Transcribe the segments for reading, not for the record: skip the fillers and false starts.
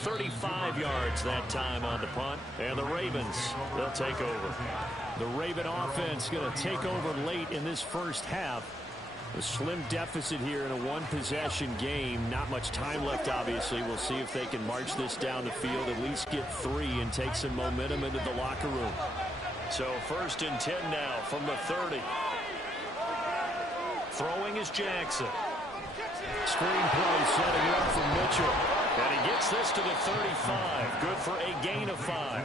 35 yards that time on the punt. And the Ravens, they'll take over. The Raven offense going to take over late in this first half. A slim deficit here in a one-possession game. Not much time left, obviously. We'll see if they can march this down the field, at least get 3 and take some momentum into the locker room. So 1st and 10 now from the 30. Throwing is Jackson. Screen play setting up for Mitchell. And he gets this to the 35. Good for a gain of 5.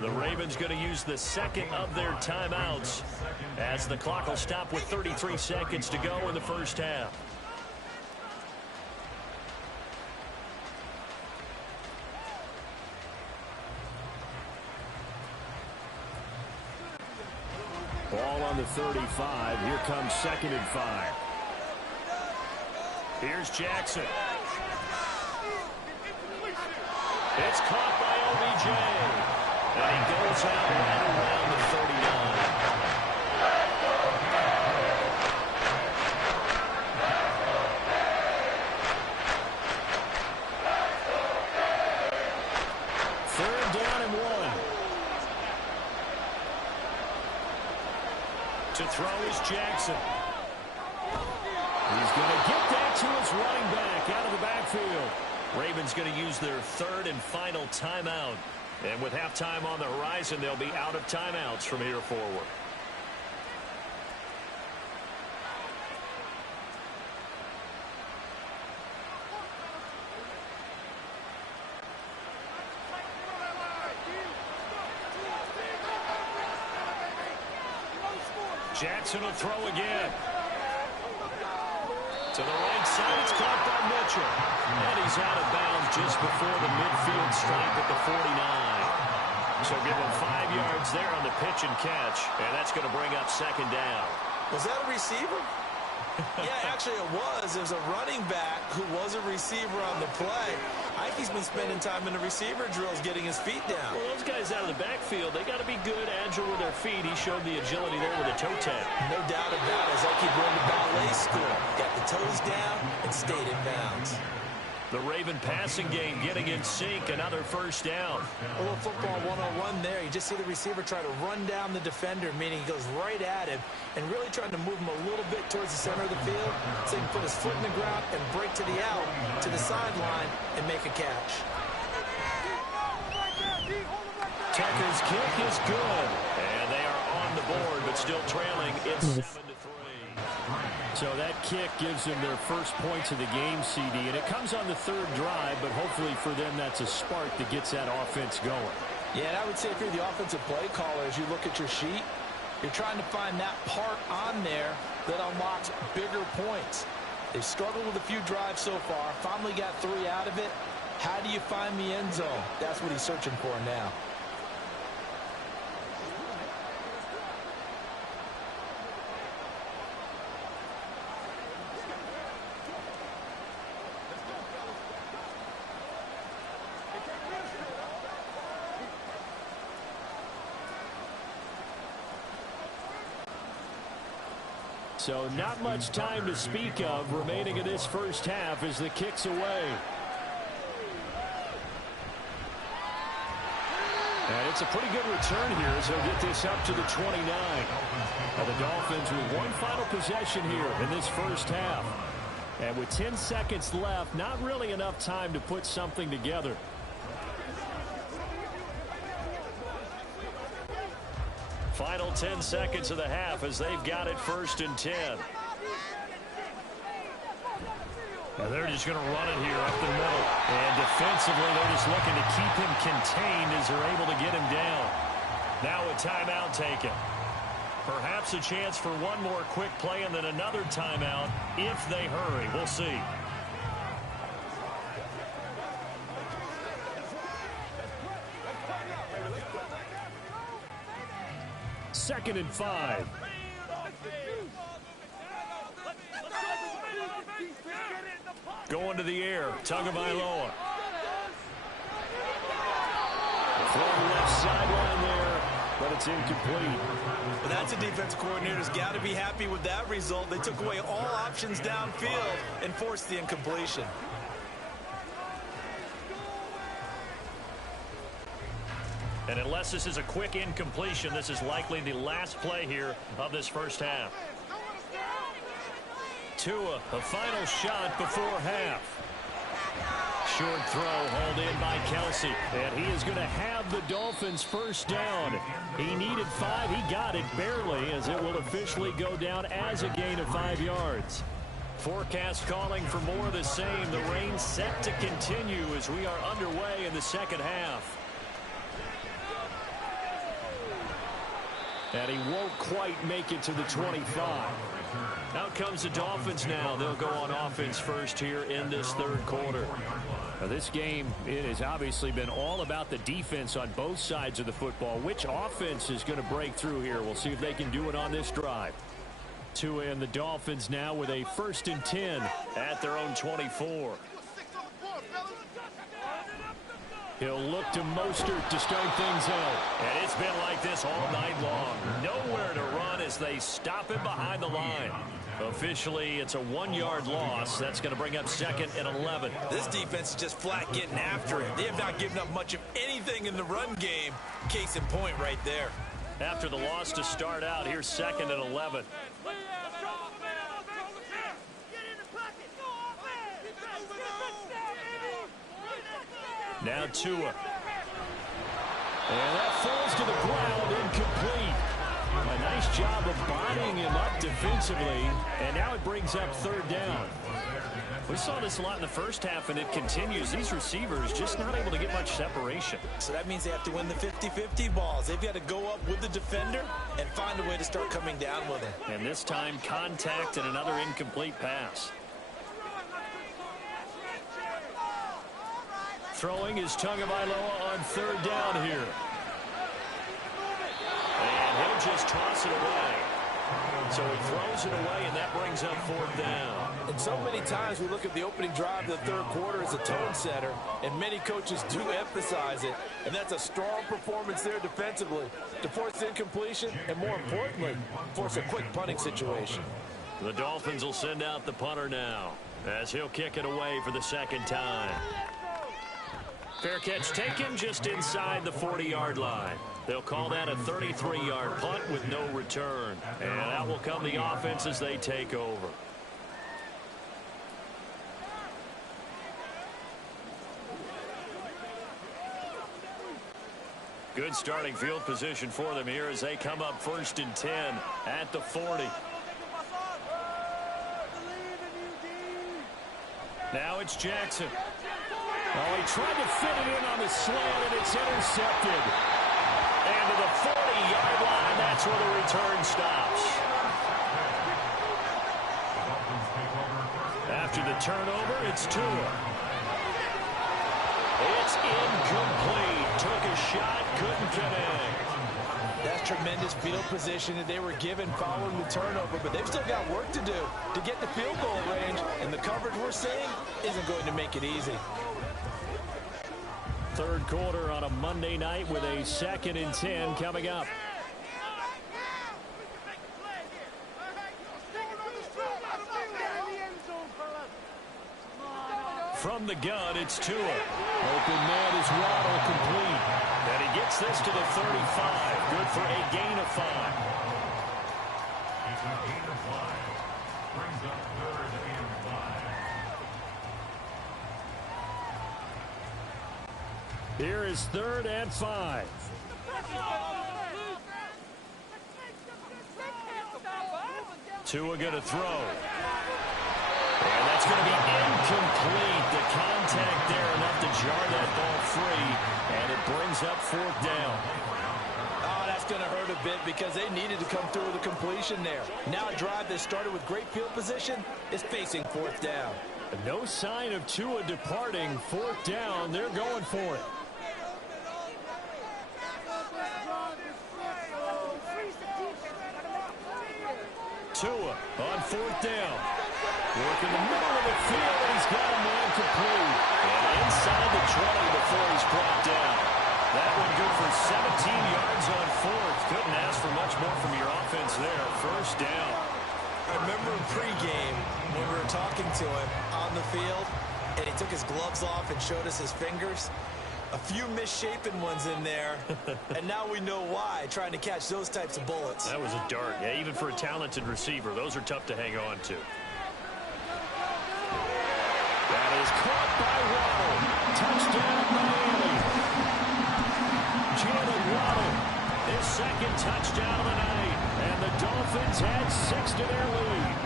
The Ravens going to use the second of their timeouts as the clock will stop with 33 seconds to go in the first half. Ball on the 35. Here comes 2nd and 5. Here's Jackson. It's caught by OBJ. And he goes out right around the 39. Third down and 1. To throw is Jackson. He's going to get that to his running back out of the backfield. Ravens going to use their 3rd and final timeout. And with halftime on the horizon, they'll be out of timeouts from here forward. Jackson will throw again. To the right side, it's caught by Mitchell. And he's out of bounds just before the midfield stripe at the 49. So give him 5 yards there on the pitch and catch. And that's going to bring up 2nd down. Was that a receiver? Yeah, actually it was. There's a running back who was a receiver on the play. Ike's been spending time in the receiver drills getting his feet down. Well, those guys out of the backfield, they got to be good, agile with their feet. He showed the agility there with a toe tap. No doubt about it. As Ike going to ballet school. Got the toes down and stayed in bounds. The Raven passing game getting in sync. Another 1st down. A little football 101 there. You just see the receiver try to run down the defender, meaning he goes right at him and really trying to move him a little bit towards the center of the field so he can put his foot in the ground and break to the out, to the sideline, and make a catch. Tucker's kick is good. And they are on the board, but still trailing. It's 7-3. So that kick gives them their first points of the game, CD. And it comes on the 3rd drive, but hopefully for them that's a spark that gets that offense going. Yeah, and I would say if you're the offensive play caller, as you look at your sheet, you're trying to find that part on there that unlocks bigger points. They've struggled with a few drives so far, finally got 3 out of it. How do you find the end zone? That's what he's searching for now. So not much time to speak of remaining in this first half as the kick's away. And it's a pretty good return here as they'll get this up to the 29. Now the Dolphins with one final possession here in this first half. And with 10 seconds left, not really enough time to put something together. Final 10 seconds of the half as they've got it 1st and 10. And they're just going to run it here up the middle. And defensively, they're just looking to keep him contained as they're able to get him down. Now a timeout taken. Perhaps a chance for one more quick play and then another timeout if they hurry. We'll see. Second and 5. Going to the air. Tagovailoa. From left sideline there, but it's incomplete. Well, that's a defensive coordinator's got to be happy with that result. They took away all options downfield and forced the incompletion. And unless this is a quick incompletion, this is likely the last play here of this first half. Tua, a final shot before half. Short throw hauled in by Kelsey. And he is going to have the Dolphins first down. He needed 5. He got it barely, as it will officially go down as a gain of 5 yards. Forecast calling for more of the same. The rain set to continue as we are underway in the second half. And he won't quite make it to the 25. Out comes the Dolphins now. They'll go on offense first here in this third quarter. Now this game, it has obviously been all about the defense on both sides of the football. Which offense is going to break through here? We'll see if they can do it on this drive. Tua and the Dolphins now with a 1st and 10 at their own 24. He'll look to Mostert to start things out. And it's been like this all night long. Nowhere to run as they stop him behind the line. Officially, it's a 1-yard loss. That's going to bring up 2nd and 11. This defense is just flat getting after it. They have not given up much of anything in the run game. Case in point right there. After the loss to start out, here's 2nd and 11. Now Tua. And that falls to the ground, incomplete. A nice job of bodying him up defensively, and now it brings up 3rd down. We saw this a lot in the first half, and it continues. These receivers just not able to get much separation. So that means they have to win the 50-50 balls. They've got to go up with the defender and find a way to start coming down with him. And this time, contact and another incomplete pass. Throwing is Tagovailoa on 3rd down here. And he'll just toss it away. So he throws it away, and that brings up 4th down. And so many times we look at the opening drive of the third quarter as a tone setter, and many coaches do emphasize it. And that's a strong performance there defensively to force incompletion and, more importantly, force a quick punting situation. The Dolphins will send out the punter now as he'll kick it away for the 2nd time. Fair catch taken just inside the 40-yard line. They'll call that a 33-yard punt with no return. And out will come the offense as they take over. Good starting field position for them here as they come up 1st and 10 at the 40. Now it's Jackson. Oh, he tried to fit it in on the slant, and it's intercepted. And to the 40-yard line, that's where the return stops. After the turnover, it's Tua. It's incomplete. Took a shot, couldn't connect. That's tremendous field position that they were given following the turnover, but they've still got work to do to get the field goal range, and the coverage we're seeing isn't going to make it easy. Third quarter on a Monday night with a 2nd and 10 coming up. From the gun, it's Tua. Open man is Waddle, complete. And he gets this to the 35. Good for a gain of 5. Brings up 3rd and 5. Here is 3rd and 5. Tua going to throw. And that's going to be incomplete. The contact there enough to jar that ball free, and it brings up 4th down. Oh, that's going to hurt a bit because they needed to come through with a completion there. Now a drive that started with great field position is facing 4th down. No sign of Tua departing. 4th down. They're going for it. Tua on 4th down. Working the middle of the field, and he's got a man complete. And inside the 20 before he's brought down. That one good for 17 yards on 4th. Couldn't ask for much more from your offense there. 1st down. I remember in pregame when we were talking to him on the field, and he took his gloves off and showed us his fingers. A few misshapen ones in there, and now we know why, trying to catch those types of bullets. That was a dart. Yeah, even for a talented receiver, those are tough to hang on to. That is caught by Waddle. Touchdown, Miami. Jalen Waddle, his second touchdown of the night, and the Dolphins add 6 to their lead.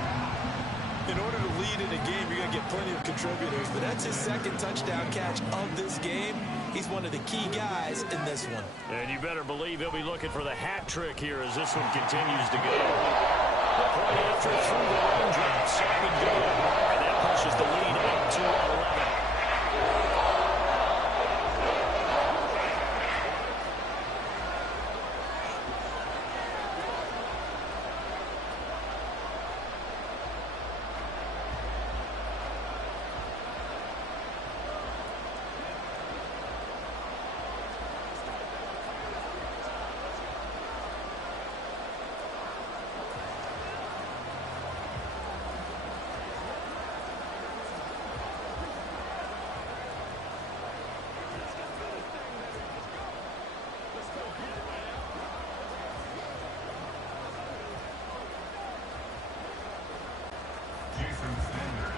In order to lead in a game, you're going to get plenty of contributors, but that's his second touchdown catch of this game. He's one of the key guys in this one. And you better believe he'll be looking for the hat trick here as this one continues to go. The point after through the raindrop, second goal, and that pushes the lead up to 11.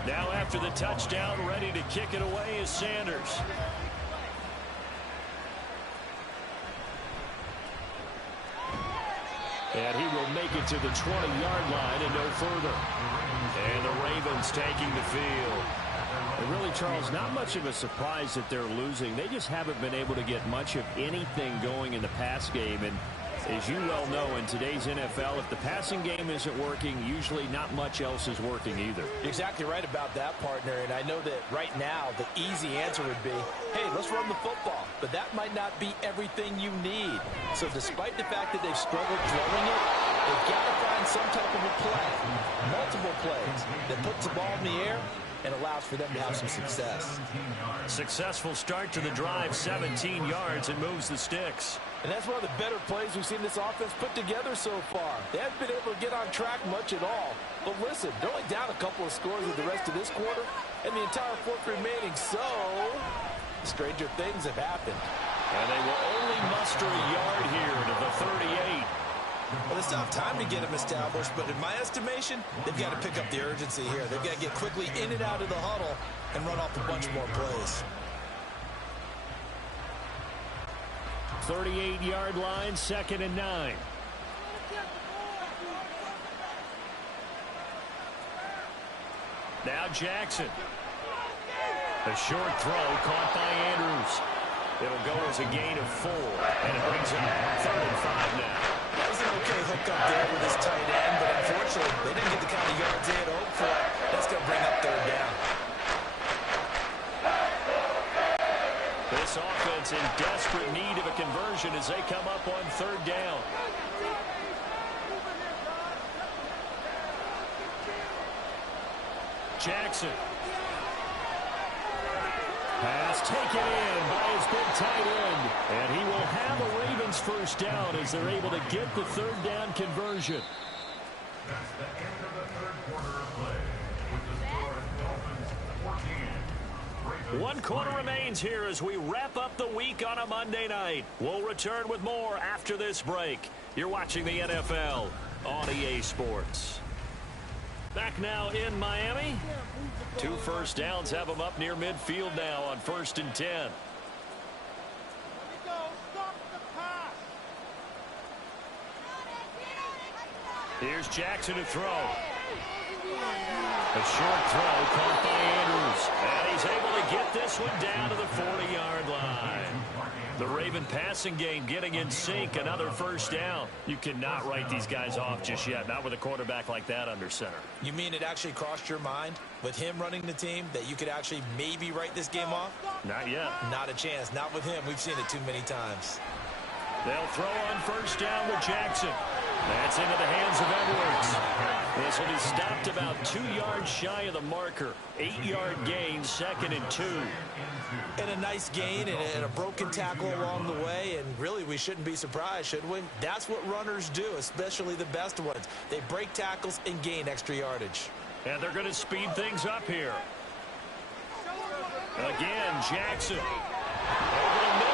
Now after the touchdown, ready to kick it away is Sanders. And he will make it to the 20-yard line and no further. And the Ravens taking the field. And really, Charles, not much of a surprise that they're losing. They just haven't been able to get much of anything going in the pass game. And as you well know, in today's NFL, if the passing game isn't working, usually not much else is working either. You're exactly right about that, partner. And I know that right now the easy answer would be, hey, let's run the football. But that might not be everything you need. So despite the fact that they've struggled throwing it, they've got to find some type of a play, multiple plays, that puts the ball in the air and allows for them to have some success. Successful start to the drive, 17 yards, and moves the sticks. And that's one of the better plays we've seen this offense put together so far. They haven't been able to get on track much at all. But listen, they're only down a couple of scores with the rest of this quarter and the entire fourth remaining. So, stranger things have happened. And they will only muster a yard here to the 38. Well, they still have time to get them established, but in my estimation, they've got to pick up the urgency here. They've got to get quickly in and out of the huddle and run off a bunch more plays. 38-yard line, 2nd and 9. Now Jackson. A short throw caught by Andrews. It'll go as a gain of 4, and it brings him 3rd and 5 now. That was an okay hook up there with his tight end, but unfortunately, they didn't get the kind of yards they had hoped for. That's going to bring up 3rd down. This offense in desperate need of a conversion as they come up on 3rd down. Jackson. Pass taken in by his big tight end. And he will have a Ravens 1st down as they're able to get the 3rd down conversion. That's the end of the 3rd quarter of play with the score at Dolphins 14. One quarter remains here as we wrap up the week on a Monday night. We'll return with more after this break. You're watching the NFL on EA Sports. Back now in Miami. 2 first downs have them up near midfield now on 1st and 10. Here's Jackson to throw. A short throw caught by Andrews. And he's able to get this one down to the 40-yard line. The Raven passing game getting in sync. Another 1st down. You cannot write these guys off just yet. Not with a quarterback like that under center. You mean it actually crossed your mind with him running the team that you could actually maybe write this game off? Not yet. Not a chance. Not with him. We've seen it too many times. They'll throw on 1st down with Jackson. That's into the hands of Edwards. This will be stopped about 2 yards shy of the marker. 8-yard gain, 2nd and 2. And a nice gain and a broken tackle along the way. And really, we shouldn't be surprised, should we? That's what runners do, especially the best ones. They break tackles and gain extra yardage. And they're going to speed things up here. Again, Jackson. Over the middle.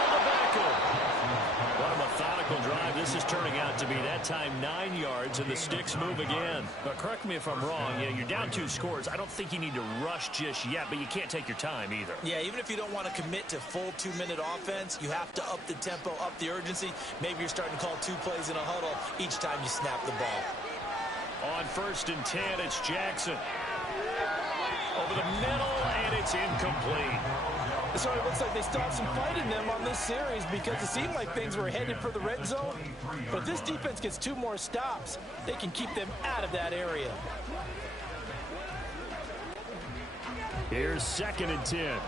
Beckham. What a methodical drive. This is turning out to be that time 9 yards, and the sticks move again. But correct me if I'm wrong. Yeah, you're down 2 scores. I don't think you need to rush just yet, but you can't take your time either. Yeah, even if you don't want to commit to full 2-minute offense, you have to up the tempo, up the urgency. Maybe you're starting to call 2 plays in a huddle each time you snap the ball. On 1st and 10, it's Jackson. Over the middle, and it's incomplete. So it looks like they still have some fight in them on this series because it seemed like things were headed for the red zone. But if this defense gets 2 more stops, they can keep them out of that area. Here's 2nd and 10.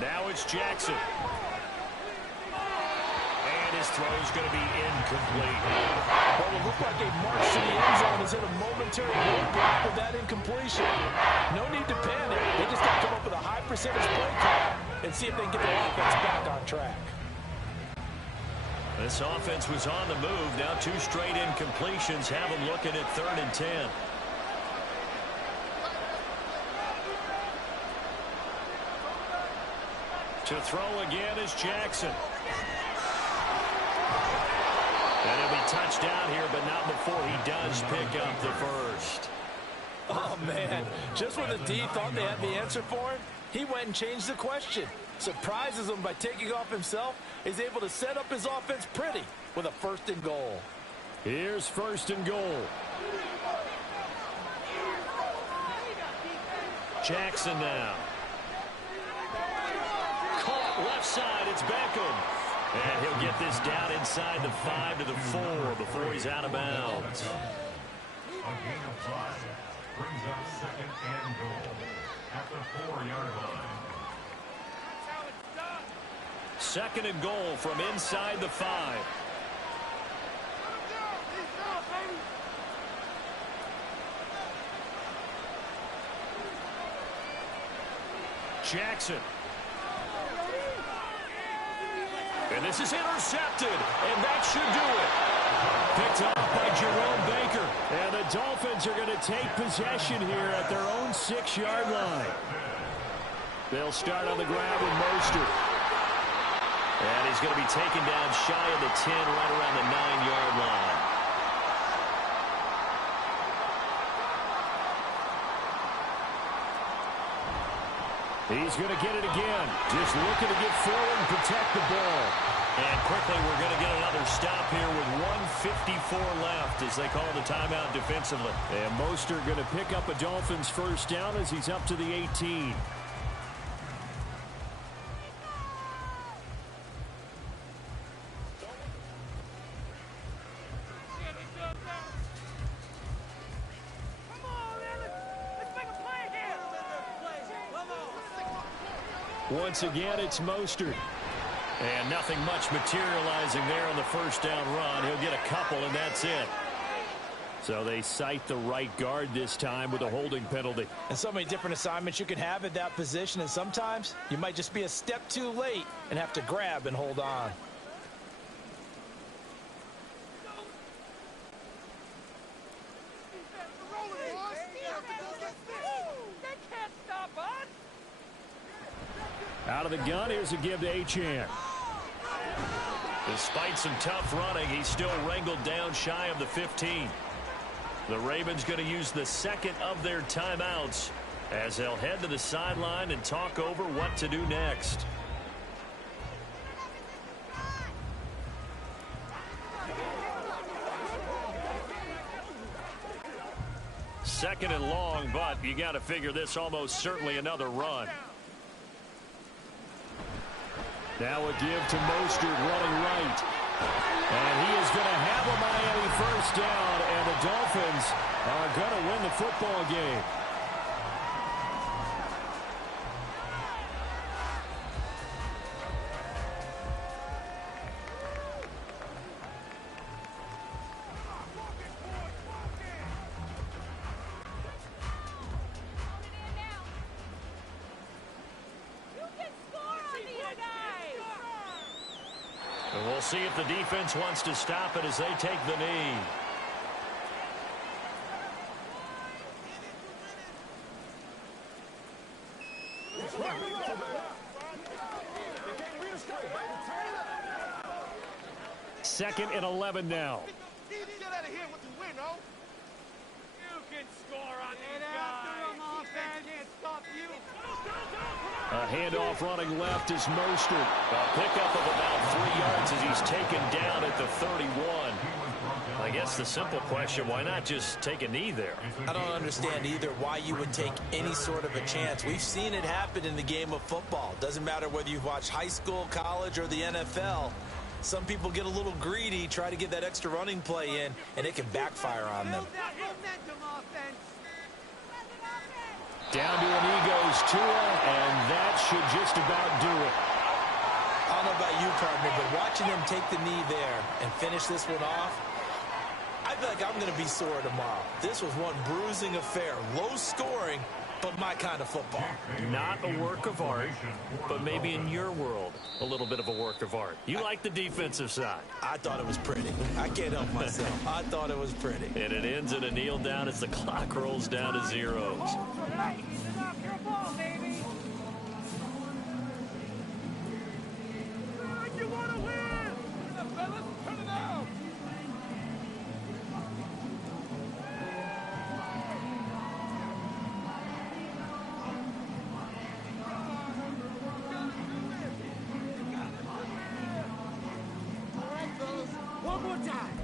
Now it's Jackson. And his throw is going to be incomplete. Well, it looked like a march to the end zone has hit a momentary roadblock with that incompletion. No need to panic. They just got to come up with a high percentage play call and see if they can get their offense back on track. This offense was on the move. Now 2 straight incompletions have them looking at 3rd and 10. To throw again is Jackson. And he'll be touched down here, but not before he does pick up the first. Oh, man. Just when the D thought they had the answer for him, he went and changed the question. Surprises him by taking off himself. Is able to set up his offense pretty with a 1st and goal. Here's 1st and goal. Jackson now. Caught left side. It's Beckham. And he'll get this down inside the 5 to the 4 before he's out of bounds. A gain of 5 brings up 2nd and goal at the 4-yard line. 2nd and goal from inside the 5. Jackson. And this is intercepted, and that should do it. Picked up by Jerome Baker. And the Dolphins are going to take possession here at their own 6-yard line. They'll start on the ground with Mostert. And he's going to be taken down shy of the 10, right around the 9-yard line. He's going to get it again. Just looking to get forward and protect the ball. And quickly, we're going to get another stop here with 1:54 left as they call the timeout defensively. And Mostert going to pick up a Dolphins 1st down as he's up to the 18. Once again, it's Mostert. And nothing much materializing there on the 1st down run. He'll get a couple, and that's it. So they cite the right guard this time with a holding penalty. And so many different assignments you can have at that position, and sometimes you might just be a step too late and have to grab and hold on. Out of the gun, here's a give to Achane. Despite some tough running, he's still wrangled down shy of the 15. The Ravens going to use the 2nd of their timeouts as they'll head to the sideline and talk over what to do next. Second and long, but you got to figure this almost certainly another run. Now a give to Mostert running right. And he is going to have a Miami 1st down, and the Dolphins are going to win the football game. And we'll see if the defense wants to stop it as they take the knee. 2nd and 11 now. Get out of here with the win, oh. You can score on these guys. Can't stop you. A handoff running left is Mostert. A pickup of about 3 yards as he's taken down at the 31. I guess the simple question, why not just take a knee there? I don't understand either why you would take any sort of a chance. We've seen it happen in the game of football. Doesn't matter whether you've watched high school, college, or the NFL. Some people get a little greedy, try to get that extra running play in, and it can backfire on them. Down to an egos Tua, and that should just about do it. I don't know about you, partner, but watching them take the knee there and finish this one off, I feel like I'm going to be sore tomorrow. This was one bruising affair. Low scoring, but my kind of football. Not a work of art, but maybe in your world, a little bit of a work of art. You like the defensive side. I thought it was pretty. I can't help myself. I thought it was pretty. And it ends in a kneel down as the clock rolls down to zeros. You want to win! Fellas, turn it out! All right, fellas, one more time.